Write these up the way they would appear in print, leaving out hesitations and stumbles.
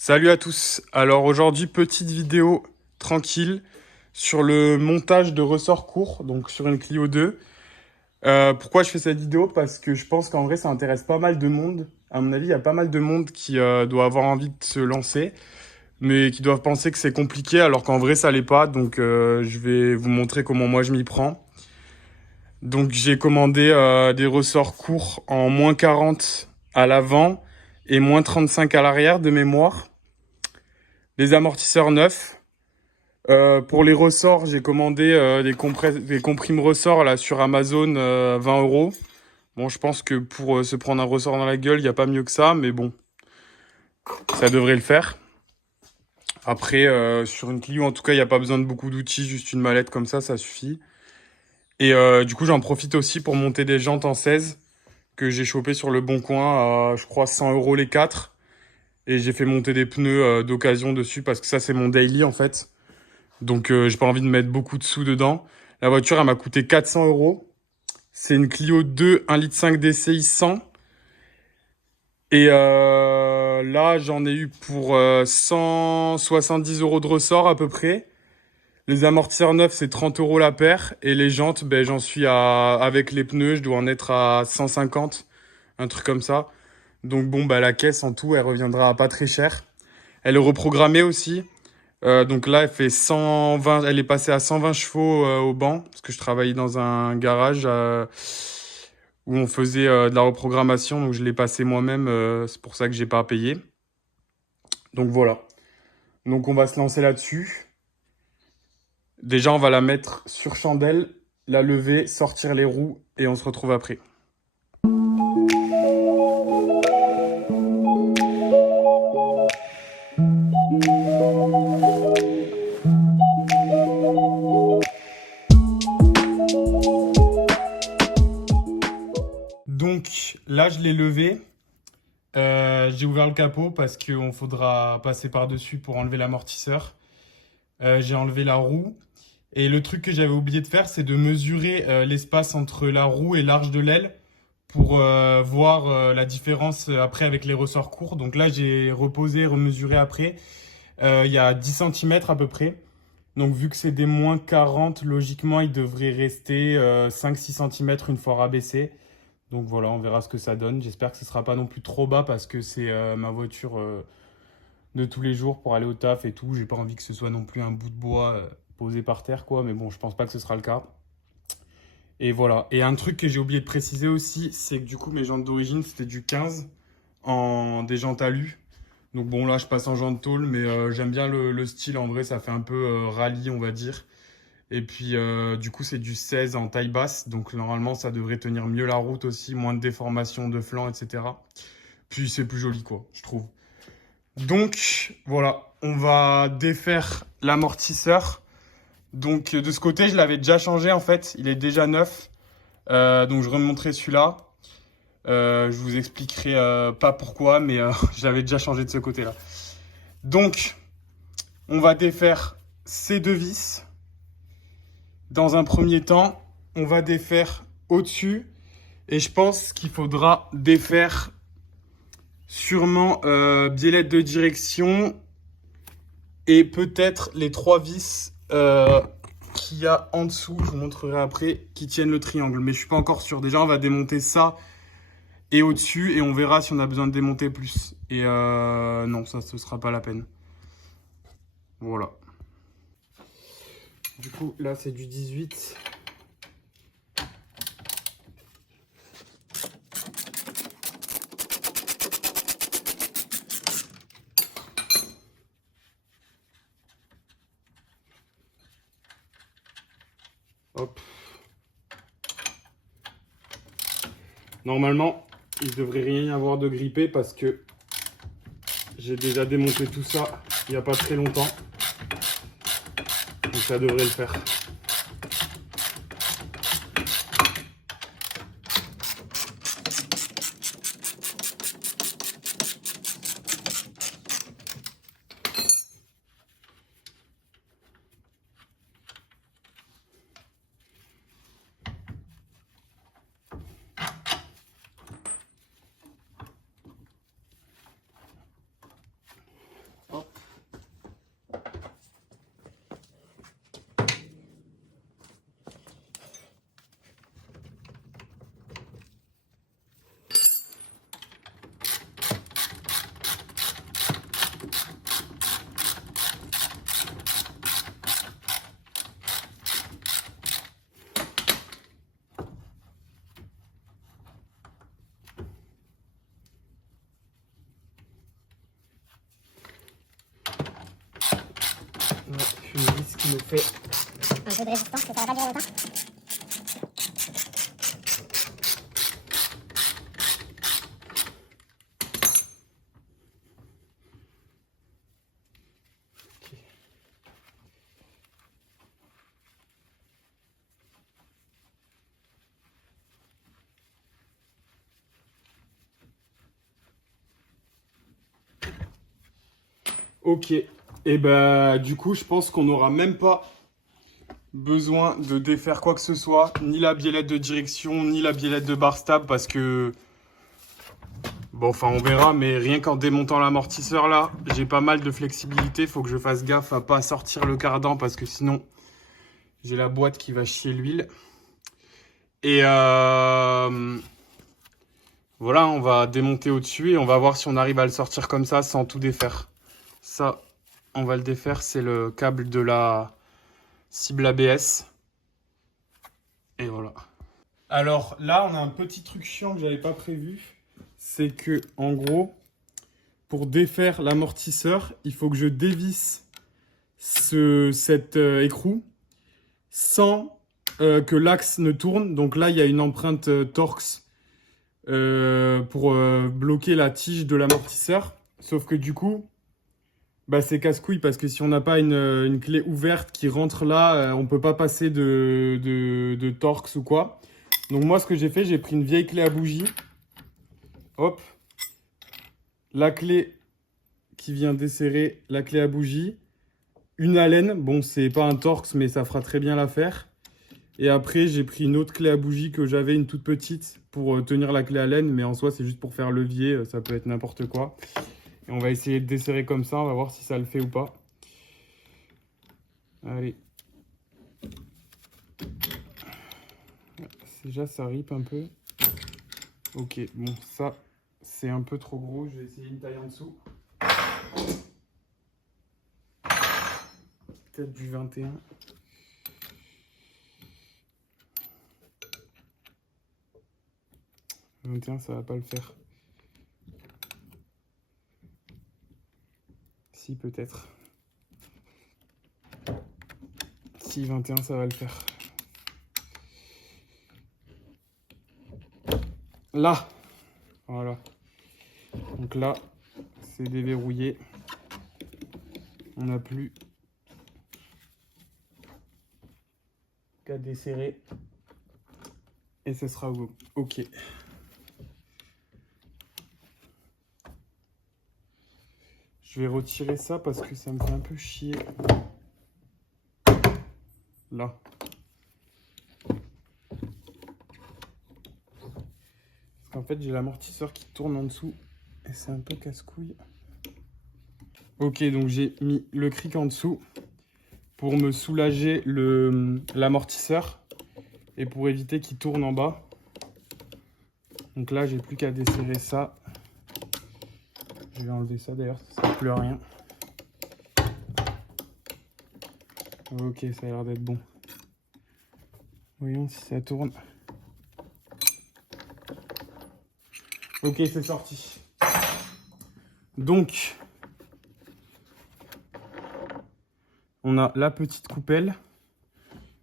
Salut à tous. Alors aujourd'hui, petite vidéo tranquille sur le montage de ressorts courts, donc sur une Clio 2. Pourquoi je fais cette vidéo? Parce que je pense qu'en vrai, ça intéresse pas mal de monde. À mon avis, il y a pas mal de monde qui doit avoir envie de se lancer, mais qui doivent penser que c'est compliqué, alors qu'en vrai, ça l'est pas. Donc je vais vous montrer comment moi je m'y prends. Donc j'ai commandé des ressorts courts en -40 à l'avant et -35 à l'arrière de mémoire. Des amortisseurs neufs. Pour les ressorts, j'ai commandé des comprimes ressorts là sur Amazon 20 euros. Bon, je pense que pour se prendre un ressort dans la gueule, il n'y a pas mieux que ça, mais bon, ça devrait le faire. Après, sur une Clio, en tout cas, il n'y a pas besoin de beaucoup d'outils, juste une mallette comme ça suffit. Et du coup, j'en profite aussi pour monter des jantes en 16 que j'ai chopé sur le Bon Coin à, je crois, 100 euros les 4. Et j'ai fait monter des pneus d'occasion dessus parce que ça, c'est mon daily en fait. Donc j'ai pas envie de mettre beaucoup de sous dedans. La voiture, elle m'a coûté 400 euros. C'est une Clio 2 1,5 litre DCI 100. Et là, j'en ai eu pour 170 euros de ressort à peu près. Les amortisseurs neufs, c'est 30 euros la paire. Et les jantes, ben, j'en suis à... Avec les pneus, je dois en être à 150. Un truc comme ça. Donc bon, bah la caisse en tout, elle reviendra à pas très cher. Elle est reprogrammée aussi. Donc là, elle fait 120, elle est passée à 120 chevaux au banc, parce que je travaillais dans un garage où on faisait de la reprogrammation, donc je l'ai passé moi-même, c'est pour ça que j'ai pas à payer. Donc voilà. Donc on va se lancer là-dessus. Déjà, on va la mettre sur chandelle, la lever, sortir les roues, et on se retrouve après. Donc là, je l'ai levé. J'ai ouvert le capot parce qu'il faudra passer par-dessus pour enlever l'amortisseur. J'ai enlevé la roue. Et le truc que j'avais oublié de faire, c'est de mesurer l'espace entre la roue et l'arche de l'aile pour voir la différence après avec les ressorts courts. Donc là, j'ai reposé, remesuré après. Il y a 10 centimètres à peu près. Donc vu que c'est des -40, logiquement, il devrait rester 5-6 centimètres une fois rabaissé. Donc voilà, on verra ce que ça donne. J'espère que ce sera pas non plus trop bas parce que c'est ma voiture de tous les jours pour aller au taf et tout. J'ai pas envie que ce soit non plus un bout de bois posé par terre, quoi. Mais bon, je pense pas que ce sera le cas. Et voilà. Et un truc que j'ai oublié de préciser aussi, c'est que du coup, mes jantes d'origine, c'était du 15 en des jantes alu. Donc bon, là, je passe en jante tôle, mais j'aime bien le style. En vrai, ça fait un peu rallye, on va dire. Et puis, du coup, c'est du 16 en taille basse. Donc, normalement, ça devrait tenir mieux la route aussi. Moins de déformations de flanc, etc. Puis, c'est plus joli, quoi, je trouve. Donc, voilà. On va défaire l'amortisseur. Donc, de ce côté, je l'avais déjà changé, en fait. Il est déjà neuf. Donc, je remonterai celui-là. Je vous expliquerai pas pourquoi, mais je l'avais déjà changé de ce côté-là. Donc, on va défaire ces deux vis. Dans un premier temps, on va défaire au-dessus. Et je pense qu'il faudra défaire sûrement biellette de direction et peut-être les 3 vis qu'il y a en dessous. Je vous montrerai après qui tiennent le triangle. Mais je suis pas encore sûr. Déjà, on va démonter ça et au-dessus et on verra si on a besoin de démonter plus. Et non, ça ce sera pas la peine. Voilà. Du coup, là, c'est du 18. Hop. Normalement, il ne devrait rien y avoir de grippé parce que j'ai déjà démonté tout ça il n'y a pas très longtemps. Donc ça devrait le faire. qui me fait un peu de résistance, que ça va pas durer longtemps. Ok, et bah du coup je pense qu'on n'aura même pas besoin de défaire quoi que ce soit, ni la biellette de direction, ni la biellette de barre stable parce que... Bon, enfin on verra, mais rien qu'en démontant l'amortisseur là, j'ai pas mal de flexibilité, faut que je fasse gaffe à pas sortir le cardan parce que sinon j'ai la boîte qui va chier l'huile. Et voilà, on va démonter au-dessus et on va voir si on arrive à le sortir comme ça sans tout défaire. Ça, on va le défaire, c'est le câble de la cible ABS. Et voilà. Alors là, on a un petit truc chiant que j'avais pas prévu. C'est que, en gros, pour défaire l'amortisseur, il faut que je dévisse cet écrou sans que l'axe ne tourne. Donc là, il y a une empreinte Torx pour bloquer la tige de l'amortisseur. Sauf que du coup, bah, c'est casse-couille parce que si on n'a pas une clé ouverte qui rentre là, on peut pas passer de Torx ou quoi. Donc moi, ce que j'ai fait, j'ai pris une vieille clé à bougie. Hop. La clé qui vient desserrer la clé à bougie. Une allen. Bon, c'est pas un Torx, mais ça fera très bien l'affaire. Et après, j'ai pris une autre clé à bougie que j'avais, une toute petite, pour tenir la clé allen. Mais en soi, c'est juste pour faire levier. Ça peut être n'importe quoi. Et on va essayer de desserrer comme ça. On va voir si ça le fait ou pas. Allez. Déjà, ça rip un peu. Ok, bon, ça, c'est un peu trop gros. Je vais essayer une taille en dessous. Peut-être du 21. Le 21, ça va pas le faire. Si, peut-être. Si, 21, ça va le faire. Là. Voilà. Donc là, c'est déverrouillé. On n'a plus qu'à desserrer. Et ce sera OK. Je vais retirer ça parce que ça me fait un peu chier. Là. Parce qu'en fait, j'ai l'amortisseur qui tourne en dessous. Et c'est un peu casse-couille. Ok, donc j'ai mis le cric en dessous pour me soulager l'amortisseur et pour éviter qu'il tourne en bas. Donc là, j'ai plus qu'à desserrer ça. Je vais enlever ça d'ailleurs, ça ne sert plus à rien. Ok, ça a l'air d'être bon. Voyons si ça tourne. Ok, c'est sorti. Donc, on a la petite coupelle.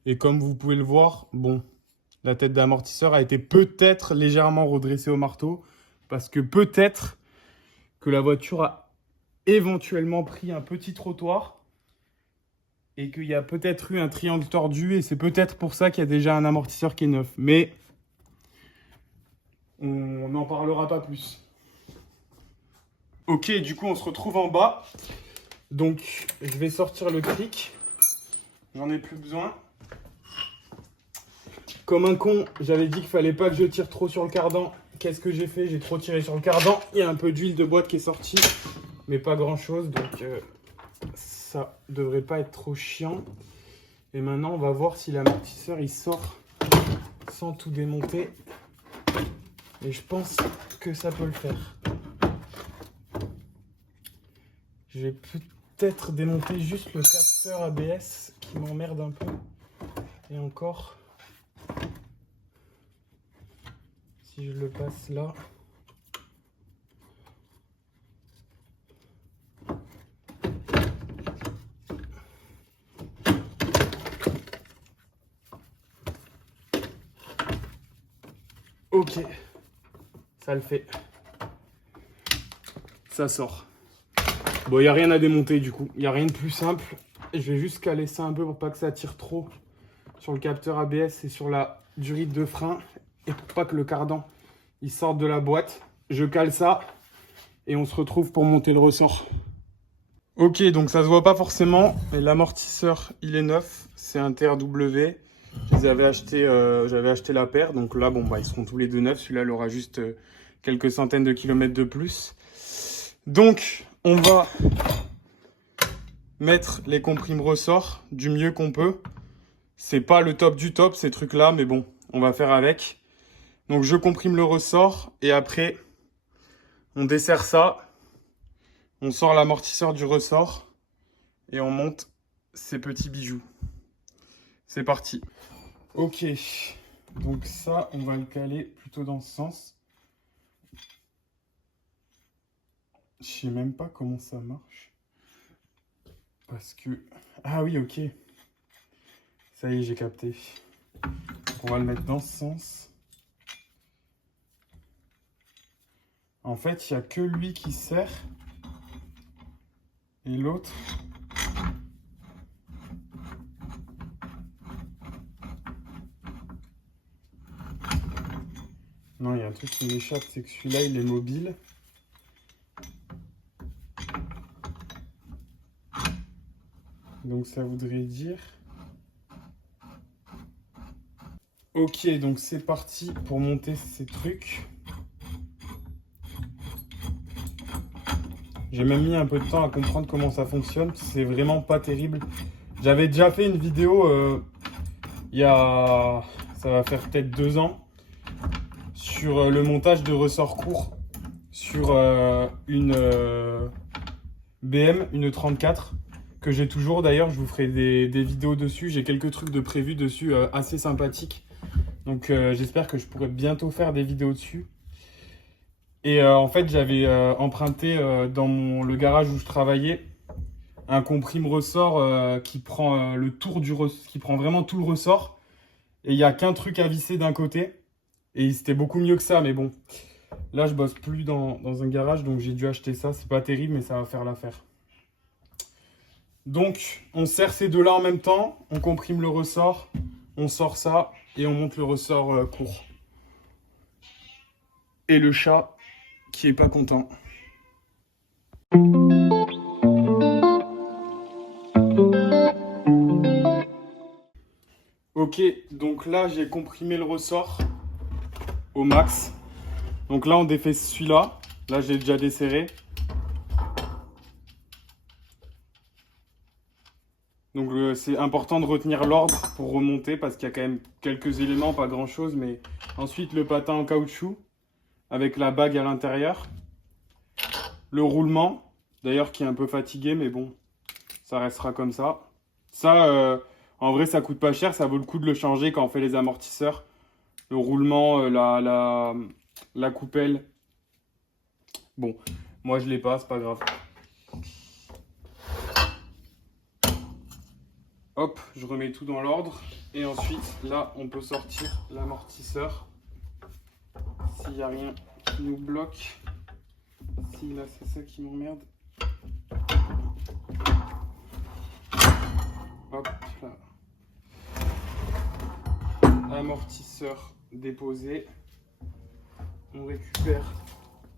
Et comme vous pouvez le voir, bon, la tête d'amortisseur a été peut-être légèrement redressée au marteau. Parce que peut-être que la voiture a éventuellement pris un petit trottoir. Et qu'il y a peut-être eu un triangle tordu. Et c'est peut-être pour ça qu'il y a déjà un amortisseur qui est neuf. Mais on n'en parlera pas plus. Ok, du coup, on se retrouve en bas. Donc, je vais sortir le cric. J'en ai plus besoin. Comme un con, j'avais dit qu'il fallait pas que je tire trop sur le cardan. Qu'est-ce que j'ai fait? J'ai trop tiré sur le cardan. Il y a un peu d'huile de boîte qui est sortie, mais pas grand-chose. Donc, ça devrait pas être trop chiant. Et maintenant, on va voir si l'amortisseur, il sort sans tout démonter. Et je pense que ça peut le faire. Je vais peut-être démonter juste le capteur ABS qui m'emmerde un peu. Et encore, si je le passe là. Ok, ça le fait. Ça sort. Bon, il n'y a rien à démonter du coup. Il n'y a rien de plus simple. Je vais juste caler ça un peu pour pas que ça tire trop sur le capteur ABS et sur la durite de frein. Et pour pas que le cardan il sorte de la boîte. Je cale ça et on se retrouve pour monter le ressort. Ok, donc ça se voit pas forcément, mais l'amortisseur il est neuf. C'est un TRW. J'avais acheté la paire. Donc là, bon, bah, ils seront tous les deux neufs. Celui-là, il aura juste quelques centaines de kilomètres de plus. Donc, on va mettre les comprimes ressorts du mieux qu'on peut. C'est pas le top du top, ces trucs-là, mais bon, on va faire avec. Donc, je comprime le ressort et après, on desserre ça. On sort l'amortisseur du ressort et on monte ces petits bijoux. C'est parti. Ok, donc ça, on va le caler plutôt dans ce sens. Je sais même pas comment ça marche. Parce que... Ah oui, ok. Ça y est, j'ai capté. On va le mettre dans ce sens. En fait, il n'y a que lui qui sert. Et l'autre... Non, il y a un truc qui m'échappe, c'est que celui-là, il est mobile. Donc ça voudrait dire... Ok, donc c'est parti pour monter ces trucs. J'ai même mis un peu de temps à comprendre comment ça fonctionne. C'est vraiment pas terrible. J'avais déjà fait une vidéo il y a... Ça va faire peut-être 2 ans. Sur le montage de ressorts courts. Sur une BM, une 34. Que j'ai toujours d'ailleurs. Je vous ferai des vidéos dessus. J'ai quelques trucs de prévus dessus assez sympathiques. Donc j'espère que je pourrai bientôt faire des vidéos dessus. Et en fait, j'avais emprunté dans le garage où je travaillais un comprime ressort qui prend qui prend vraiment tout le ressort. Et il n'y a qu'un truc à visser d'un côté. Et c'était beaucoup mieux que ça, mais bon. Là, je bosse plus dans un garage, donc j'ai dû acheter ça. C'est pas terrible, mais ça va faire l'affaire. Donc, on serre ces deux-là en même temps. On comprime le ressort. On sort ça et on monte le ressort court. Et le chat qui est pas content. Ok, donc là j'ai comprimé le ressort au max. Donc là on défait celui-là. Là j'ai déjà desserré. Donc c'est important de retenir l'ordre pour remonter parce qu'il y a quand même quelques éléments, pas grand chose. Mais ensuite le patin en caoutchouc avec la bague à l'intérieur. Le roulement, d'ailleurs qui est un peu fatigué, mais bon, ça restera comme ça. Ça, en vrai, ça coûte pas cher, ça vaut le coup de le changer quand on fait les amortisseurs. Le roulement, la coupelle. Bon, moi je l'ai pas, c'est pas grave. Hop, je remets tout dans l'ordre. Et ensuite, là, on peut sortir l'amortisseur. S'il n'y a rien qui nous bloque. Si, là, c'est ça qui m'emmerde. Hop, là. Amortisseur déposé. On récupère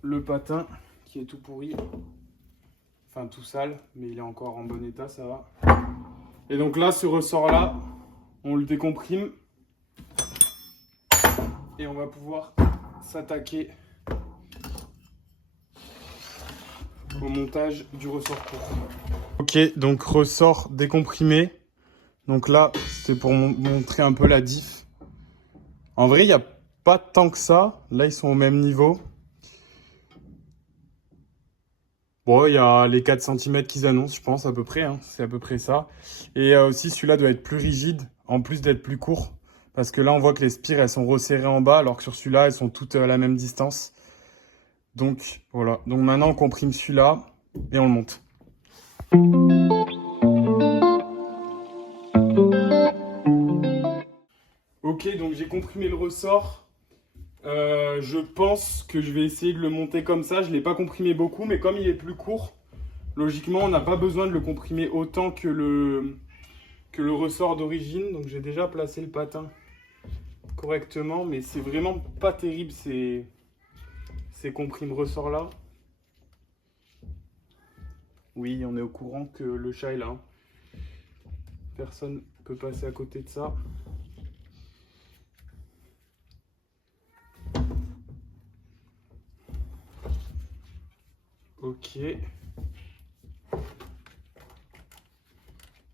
le patin qui est tout pourri. Enfin, tout sale, mais il est encore en bon état, ça va. Et donc là, ce ressort-là, on le décomprime. Et on va pouvoir s'attaquer au montage du ressort court. Ok, donc ressort décomprimé. Donc là, c'est pour montrer un peu la diff. En vrai, il n'y a pas tant que ça. Là, ils sont au même niveau. Bon, il y a les 4 cm qu'ils annoncent, je pense, à peu près. Hein. C'est à peu près ça. Et aussi, celui-là doit être plus rigide, en plus d'être plus court. Parce que là, on voit que les spires, elles sont resserrées en bas, alors que sur celui-là, elles sont toutes à la même distance. Donc, voilà. Donc maintenant, on comprime celui-là et on le monte. Ok, donc j'ai comprimé le ressort. Je pense que je vais essayer de le monter comme ça. Je ne l'ai pas comprimé beaucoup, mais comme il est plus court, logiquement, on n'a pas besoin de le comprimer autant que le ressort d'origine. Donc j'ai déjà placé le patin correctement, mais c'est vraiment pas terrible ces comprime ressorts là. Oui, on est au courant que le chat est là. Personne peut passer à côté de ça. Ok.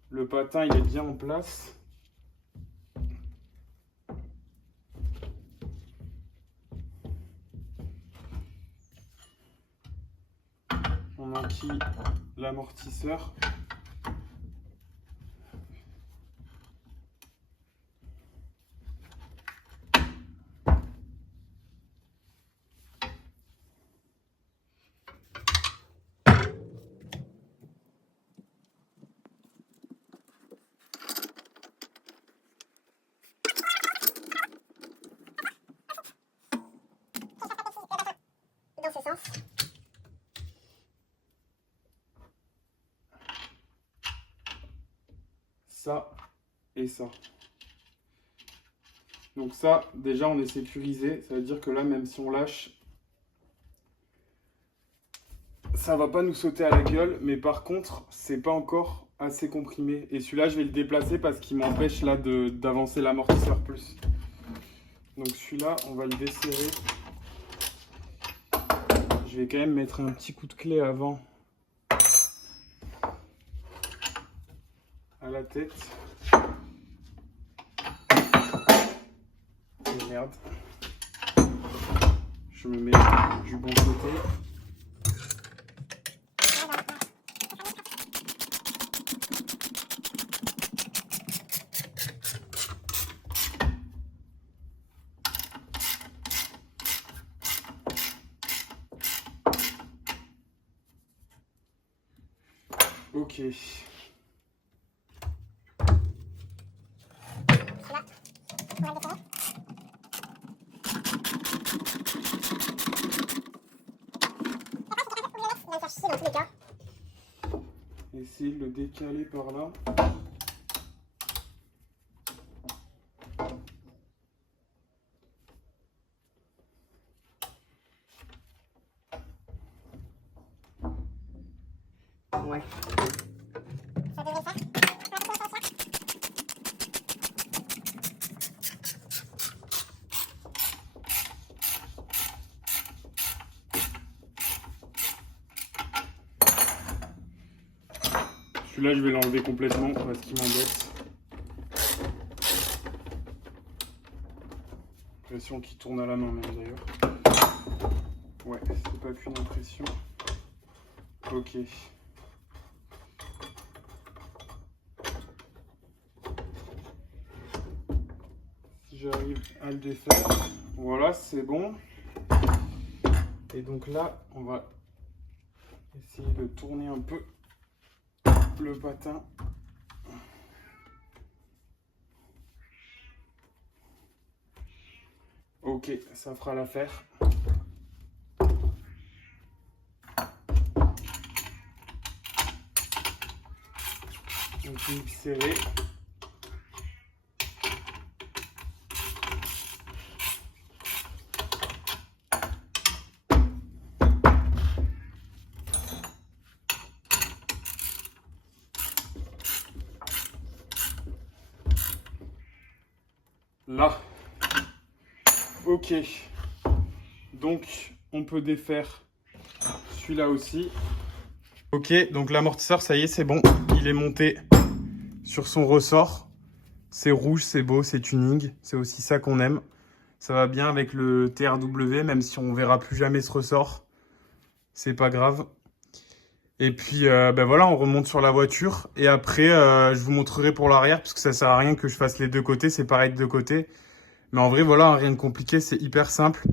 Le patin, il est bien en place. On enquille l'amortisseur. Dans ce sens. Ça et ça. Donc ça, déjà, on est sécurisé. Ça veut dire que là, même si on lâche, ça va pas nous sauter à la gueule. Mais par contre, c'est pas encore assez comprimé. Et celui-là, je vais le déplacer parce qu'il m'empêche là d'avancer l'amortisseur plus. Donc celui-là, on va le desserrer. Je vais quand même mettre un petit coup de clé avant à la tête. Et merde. Je me mets du bon côté. Ok. Essayer de le décaler par là. Ouais. Ça devrait faire. Celui-là, je vais l'enlever complètement parce qu'il m'embête. Impression qu'il tourne à la main même d'ailleurs. Ouais, c'est pas qu'une impression. Ok. Si j'arrive à le défaire, voilà, c'est bon. Et donc là, on va essayer de tourner un peu le patin. Ok, ça fera l'affaire. Donc une serré. Là. Ok. Donc, on peut défaire celui-là aussi. Ok, donc l'amortisseur, ça y est, c'est bon. Il est monté sur son ressort. C'est rouge, c'est beau, c'est tuning. C'est aussi ça qu'on aime. Ça va bien avec le TRW, même si on verra plus jamais ce ressort. C'est pas grave. Et puis, ben voilà, on remonte sur la voiture. Et après, je vous montrerai pour l'arrière, parce que ça sert à rien que je fasse les deux côtés. C'est pareil de deux côtés. Mais en vrai, voilà, rien de compliqué, c'est hyper simple.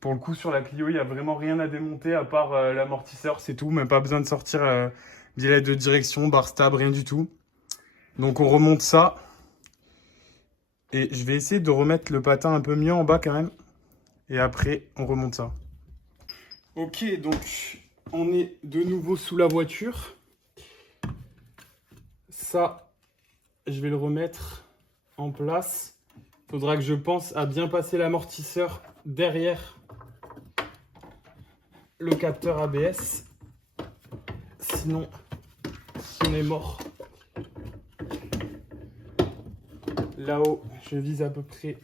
Pour le coup, sur la Clio, il n'y a vraiment rien à démonter à part l'amortisseur, c'est tout. Même pas besoin de sortir bilet de direction, barre stab, rien du tout. Donc on remonte ça. Et je vais essayer de remettre le patin un peu mieux en bas quand même. et après on remonte ça. Ok, donc on est de nouveau sous la voiture. Ça, je vais le remettre en place. Faudra que je pense à bien passer l'amortisseur derrière le capteur ABS. Sinon, on est mort. Là-haut, je vise à peu près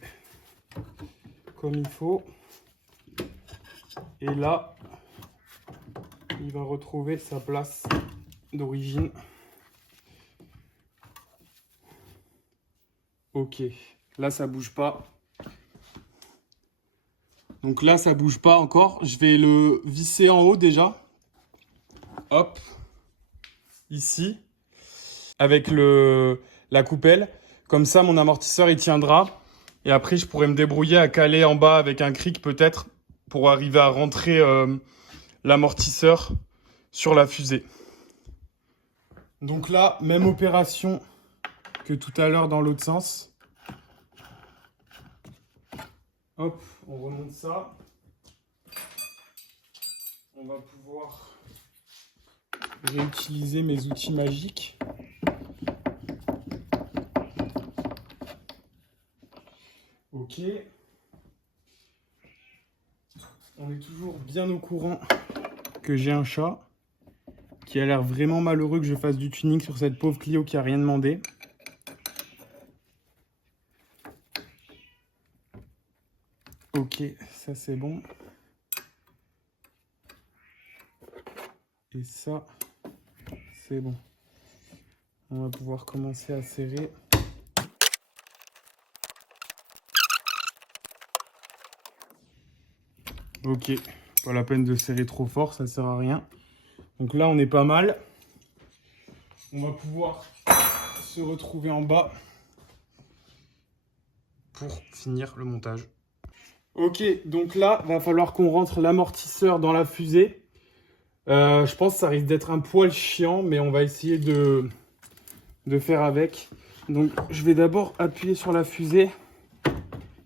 comme il faut. Et là, il va retrouver sa place d'origine. Ok, là ça bouge pas. Donc là ça bouge pas encore. Je vais le visser en haut déjà. Hop, ici, avec la coupelle. Comme ça mon amortisseur il tiendra. Et après je pourrais me débrouiller à caler en bas avec un cric peut-être pour arriver à rentrer l'amortisseur sur la fusée. Donc là, même opération que tout à l'heure dans l'autre sens. Hop, on remonte ça. On va pouvoir réutiliser mes outils magiques. Ok. On est toujours bien au courant que j'ai un chat qui a l'air vraiment malheureux que je fasse du tuning sur cette pauvre Clio qui a rien demandé. Ok, ça c'est bon. Et ça, c'est bon. On va pouvoir commencer à serrer. Ok, pas la peine de serrer trop fort, ça sert à rien. Donc là, on est pas mal. On va pouvoir se retrouver en bas pour finir le montage. Ok, donc là, va falloir qu'on rentre l'amortisseur dans la fusée. Je pense que ça risque d'être un poil chiant, mais on va essayer de faire avec. Donc, je vais d'abord appuyer sur la fusée,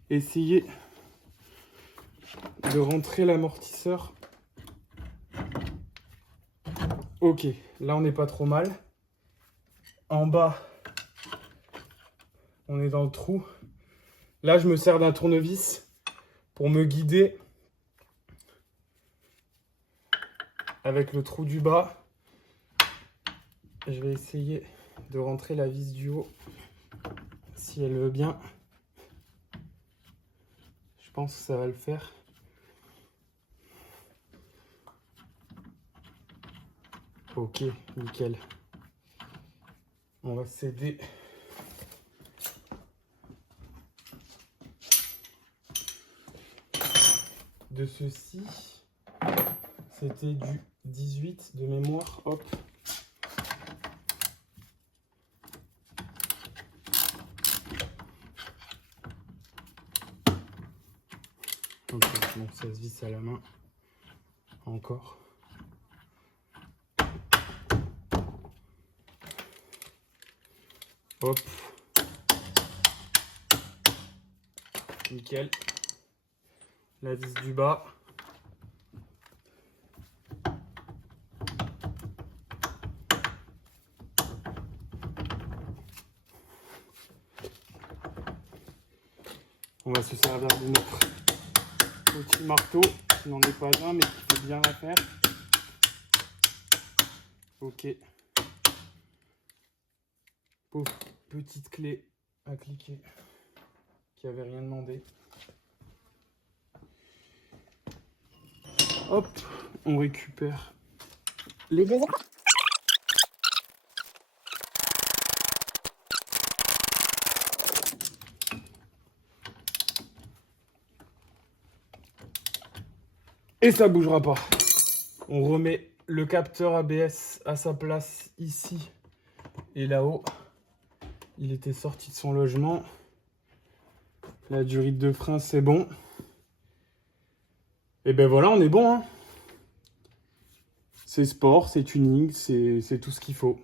essayer de rentrer l'amortisseur. Ok, là on n'est pas trop mal. En bas, on est dans le trou. Là, je me sers d'un tournevis pour me guider avec le trou du bas. Je vais essayer de rentrer la vis du haut si elle veut bien. Je pense que ça va le faire. Ok, nickel. On va s'aider. De ceci. C'était du 18 de mémoire. Hop. Ok, bon, ça se visse à la main. Encore. Hop. Nickel. La vis du bas. On va se servir de notre petit marteau, qui n'en est pas un, mais qui fait bien l'affaire. Ok. Pauvre petite clé à cliquer, qui avait rien demandé. Hop, on récupère les deux. Et ça bougera pas. On remet le capteur ABS à sa place ici et là-haut. Il était sorti de son logement. La durite de frein, c'est bon. Et ben voilà, on est bon, hein. C'est sport, c'est tuning, c'est tout ce qu'il faut.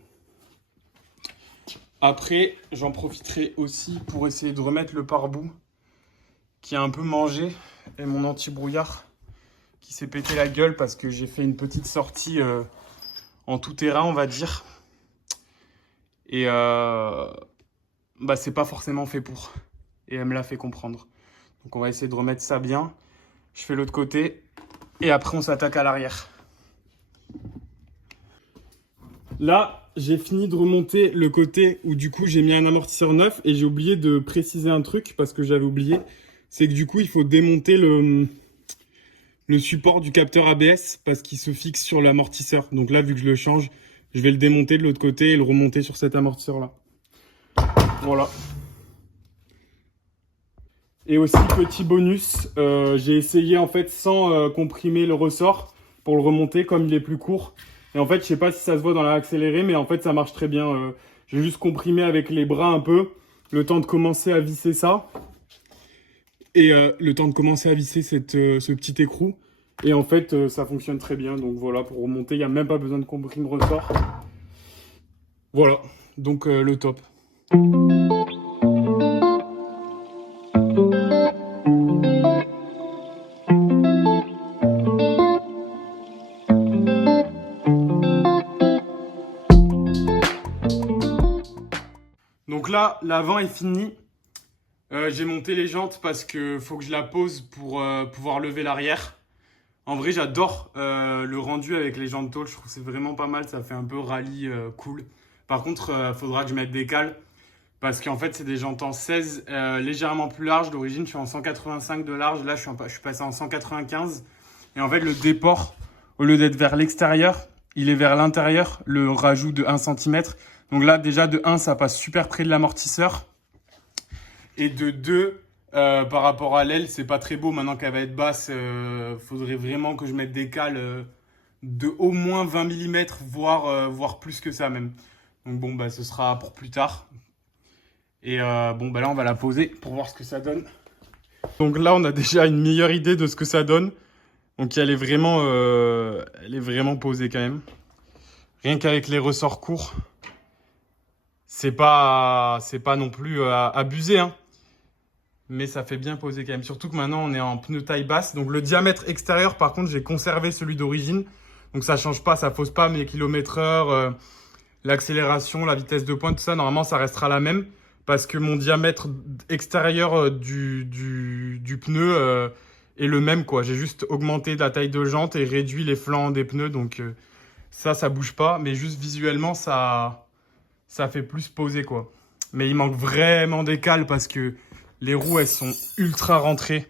Après, j'en profiterai aussi pour essayer de remettre le pare-boue qui a un peu mangé et mon anti-brouillard qui s'est pété la gueule parce que j'ai fait une petite sortie en tout terrain, on va dire. Et bah, c'est pas forcément fait pour. Et elle me l'a fait comprendre. Donc on va essayer de remettre ça bien. Je fais l'autre côté et après on s'attaque à l'arrière. Là, j'ai fini de remonter le côté où du coup j'ai mis un amortisseur neuf et j'ai oublié de préciser un truc parce que j'avais oublié. C'est que du coup il faut démonter le support du capteur ABS parce qu'il se fixe sur l'amortisseur. Donc là, vu que je le change, je vais le démonter de l'autre côté et le remonter sur cet amortisseur-là. Voilà. Et aussi, petit bonus, j'ai essayé en fait sans comprimer le ressort pour le remonter comme il est plus court. Et en fait, je sais pas si ça se voit dans l'accéléré, mais en fait, ça marche très bien. J'ai juste comprimé avec les bras un peu, le temps de commencer à visser ça. Et le temps de commencer à visser ce petit écrou. Et en fait, ça fonctionne très bien. Donc voilà, pour remonter, il n'y a même pas besoin de comprimer ressort. Voilà, donc le top. Donc là, l'avant est fini. J'ai monté les jantes parce que faut que je la pose pour pouvoir lever l'arrière. En vrai, j'adore le rendu avec les jantes tôle. Je trouve que c'est vraiment pas mal. Ça fait un peu rallye cool. Par contre, faudra que je mette des cales parce qu'en fait, c'est des jantes en 16 légèrement plus larges. D'origine, je suis en 185 de large. Là, je suis passé en 195. Et en fait, le déport, au lieu d'être vers l'extérieur, il est vers l'intérieur. Le rajout de 1 cm. Donc là, déjà, de 1, ça passe super près de l'amortisseur. Et de 2, par rapport à l'aile, c'est pas très beau. Maintenant qu'elle va être basse, faudrait vraiment que je mette des cales de au moins 20 mm, voire plus que ça même. Donc bon, bah, ce sera pour plus tard. Et bon, bah là, on va la poser pour voir ce que ça donne. Donc là, on a déjà une meilleure idée de ce que ça donne. Donc elle est vraiment posée quand même. Rien qu'avec les ressorts courts, c'est pas non plus abusé, hein. Mais ça fait bien poser quand même. Surtout que maintenant, on est en pneu taille basse. Donc le diamètre extérieur, par contre, j'ai conservé celui d'origine. Donc ça change pas, ça fausse pas mes kilomètres-heure, l'accélération, la vitesse de pointe, tout ça. Normalement, ça restera la même. Parce que mon diamètre extérieur du pneu est le même, quoi. J'ai juste augmenté la taille de jante et réduit les flancs des pneus. Donc ça bouge pas. Mais juste visuellement, ça fait plus poser, quoi. Mais il manque vraiment des cales parce que les roues, elles sont ultra rentrées.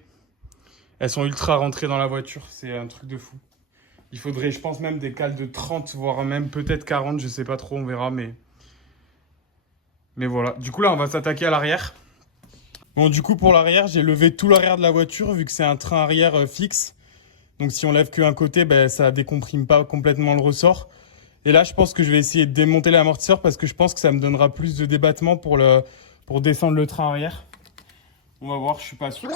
Elles sont ultra rentrées dans la voiture. C'est un truc de fou. Il faudrait, je pense, même des cales de 30, voire même peut-être 40. Je sais pas trop, on verra. Mais voilà. Du coup, là, on va s'attaquer à l'arrière. Bon, du coup, pour l'arrière, j'ai levé tout l'arrière de la voiture vu que c'est un train arrière fixe. Donc, si on lève qu'un côté, ben, ça décomprime pas complètement le ressort. Et là, je pense que je vais essayer de démonter l'amortisseur parce que je pense que ça me donnera plus de débattement pour descendre le train arrière. On va voir, je suis pas sûr.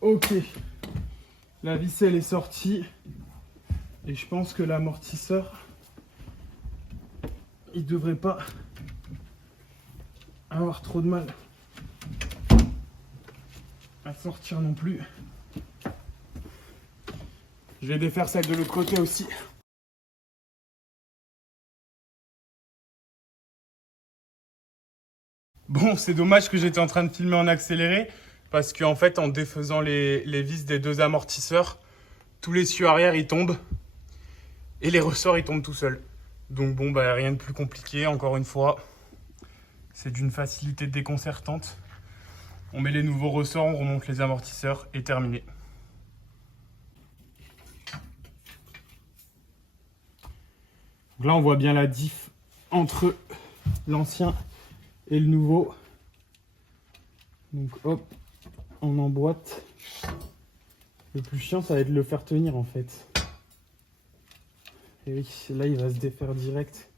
Ok, la ficelle est sortie et je pense que l'amortisseur, il devrait pas avoir trop de mal à sortir non plus. Je vais défaire celle de l'autre côté aussi. Bon, c'est dommage que j'étais en train de filmer en accéléré parce qu'en fait, en défaisant les vis des deux amortisseurs, tous les cieux arrière, ils tombent et les ressorts, ils tombent tout seuls. Donc bon, bah, rien de plus compliqué, encore une fois. C'est d'une facilité déconcertante. On met les nouveaux ressorts, on remonte les amortisseurs et terminé. Donc là, on voit bien la diff entre l'ancien et le nouveau. Donc hop, on emboîte Le plus chiant, ça va être de le faire tenir en fait. Et oui, là il va se défaire direct.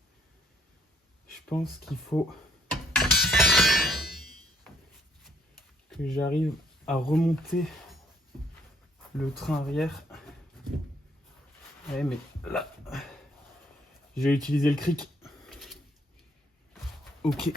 Je pense qu'il faut que j'arrive à remonter le train arrière. Ouais, mais là, je vais utiliser le cric. Ok.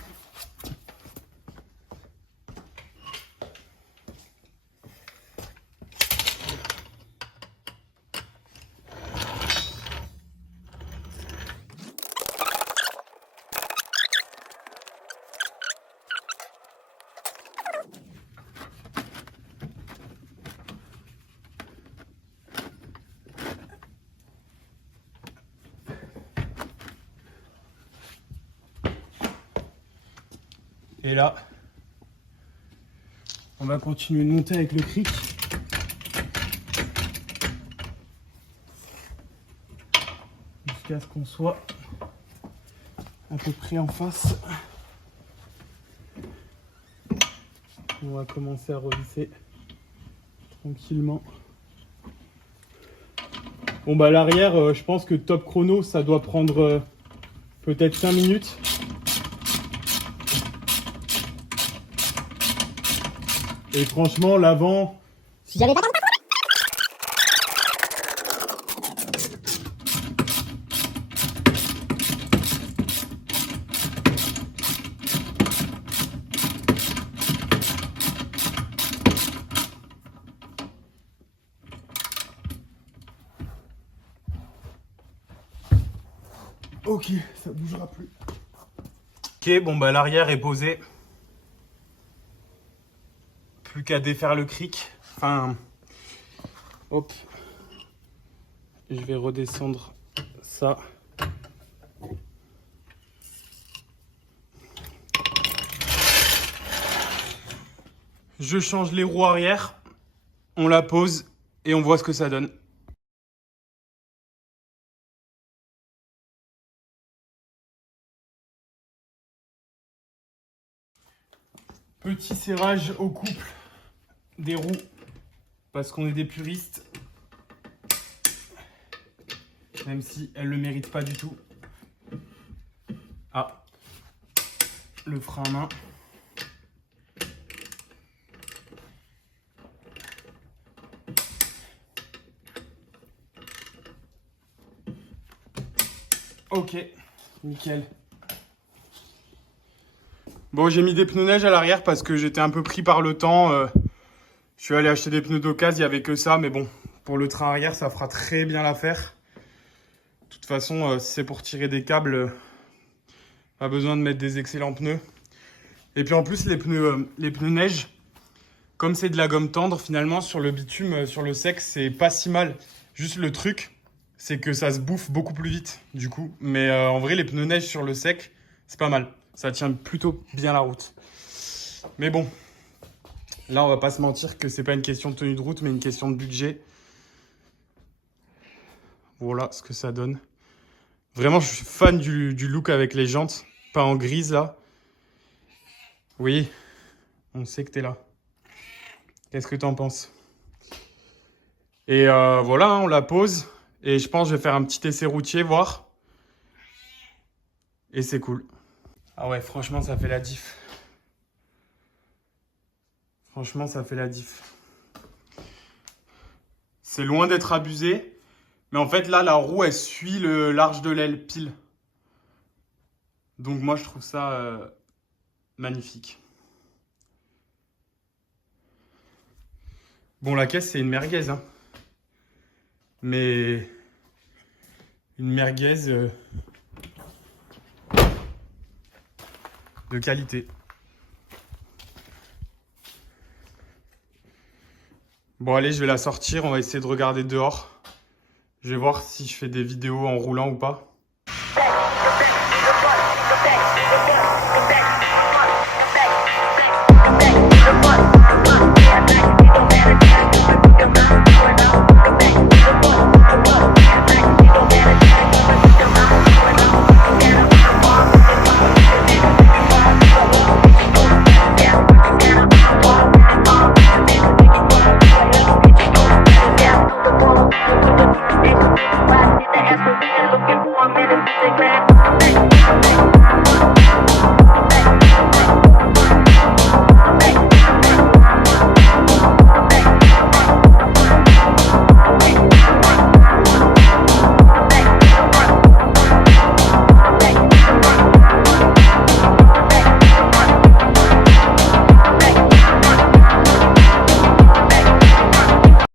Et là, on va continuer de monter avec le cric. Jusqu'à ce qu'on soit à peu près en face. On va commencer à revisser tranquillement. Bon bah l'arrière, je pense que top chrono, ça doit prendre peut-être 5 minutes. Et franchement, l'avant... Si j'avais pas... Ok, ça bougera plus. Ok, bon bah l'arrière est posé. Plus qu'à défaire le cric. Enfin, hop. Je vais redescendre ça. Je change les roues arrière. On la pose et on voit ce que ça donne. Petit serrage au couple des roues parce qu'on est des puristes, même si elles ne le méritent pas du tout. Ah, le frein à main. Ok, nickel. Bon, j'ai mis des pneus neige à l'arrière parce que j'étais un peu pris par le temps. Je suis allé acheter des pneus d'occasion, il n'y avait que ça. Mais bon, pour le train arrière, ça fera très bien l'affaire. De toute façon, si c'est pour tirer des câbles, pas besoin de mettre des excellents pneus. Et puis en plus, les pneus neige, comme c'est de la gomme tendre, finalement, sur le bitume, sur le sec, c'est pas si mal. Juste le truc, c'est que ça se bouffe beaucoup plus vite, du coup. Mais en vrai, les pneus neige sur le sec, c'est pas mal. Ça tient plutôt bien la route. Mais bon, là, on va pas se mentir que c'est pas une question de tenue de route, mais une question de budget. Voilà ce que ça donne. Vraiment, je suis fan du look avec les jantes. Pas en grise, là. Oui, on sait que t'es là. Qu'est-ce que t'en penses? Et voilà, hein, on la pose. Et je pense que je vais faire un petit essai routier, voir. Et c'est cool. Ah ouais, franchement, ça fait la diff. Franchement, ça fait la diff. C'est loin d'être abusé. Mais en fait, là, la roue, elle suit le large de l'aile, pile. Donc moi, je trouve ça magnifique. Bon, la caisse, c'est une merguez, hein. Mais une merguez de qualité. Bon, allez, je vais la sortir. On va essayer de regarder dehors. Je vais voir si je fais des vidéos en roulant ou pas.